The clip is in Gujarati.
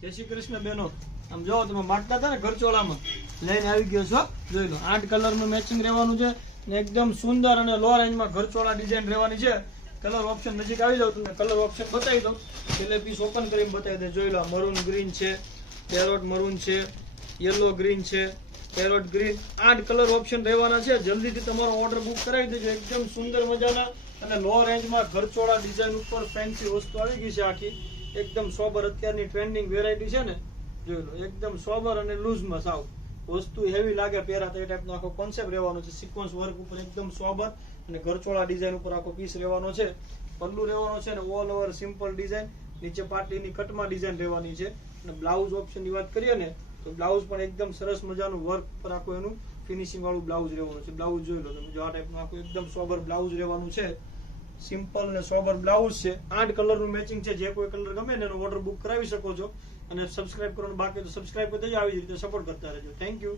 જય શ્રી કૃષ્ણ બેનો. આમ જો તમે માગતા હતા ને ઘરચોળામાં લઈને આવી ગયો છો. જોઈ લો 8 કલર નું મેચિંગ રહેવાનું છે ને એકદમ સુંદર અને લો રેન્જ માં ઘરચોળા ડિઝાઇન રહેવાની છે. કલર ઓપ્શન નજીક આવી જાવ તમને કલર ઓપ્શન બતાવી દઉં. એટલે પીસ ઓપન કરીને બતાવી દે. જોઈ લો મરૂન ગ્રીન છે, પેરોટ મરૂન છે, યલો ગ્રીન છે, પેરોટ ગ્રીન. 8 કલર ઓપ્શન રહેવાના છે. જલ્દીથી તમારો ઓર્ડર બુક કરાવી દેજો. એકદમ સુંદર મજાના અને લો રેન્જમાં ઘરચોળા ડિઝાઇન ઉપર ફેન્સી વસ્તુ આવી ગઈ છે આખી. એકદમ સોબર અત્યારની ટ્રેન્ડિંગ વેરાયટી છે ને. જોઈ લો એકદમ સોબર અને લૂઝમાં સાવ વસ્તુ હેવી લાગે પહેરાતા એ ટાઈપનો આખો કોન્સેપ્ટ રહેવાનો છે. સિક્વન્સ વર્ક ઉપર એકદમ સોબર અને ઘરચોળા ડિઝાઇન ઉપર આખો પીસ રહેવાનો છે. પલ્લુ રહેવાનો છે અને ઓલ ઓવર સિમ્પલ ડિઝાઇન, નીચે પાટીની કટમાં ડિઝાઇન રહેવાની છે. અને બ્લાઉઝ ઓપ્શનની વાત કરીએ ને તો બ્લાઉઝ પણ એકદમ સરસ મજાનું વર્ક પર આખું એનું ફિનિશિંગ વાળું બ્લાઉઝ રહેવાનું છે. બ્લાઉઝ જોઈ લો તમે, જો આ ટાઈપનું આખું એકદમ સોબર બ્લાઉઝ રહેવાનું છે. સિમ્પલ ને સોબર બ્લાઉઝ છે. 8 કલરનું મેચિંગ છે. જે કોઈ કલર ગમે ને એનો ઓર્ડર બુક કરાવી શકો છો. અને સબસ્ક્રાઇબ કરવાનું બાકી તો સબસ્ક્રાઇબ કરી દેજો. આવી રીતે સપોર્ટ કરતા રહેજો. Thank you.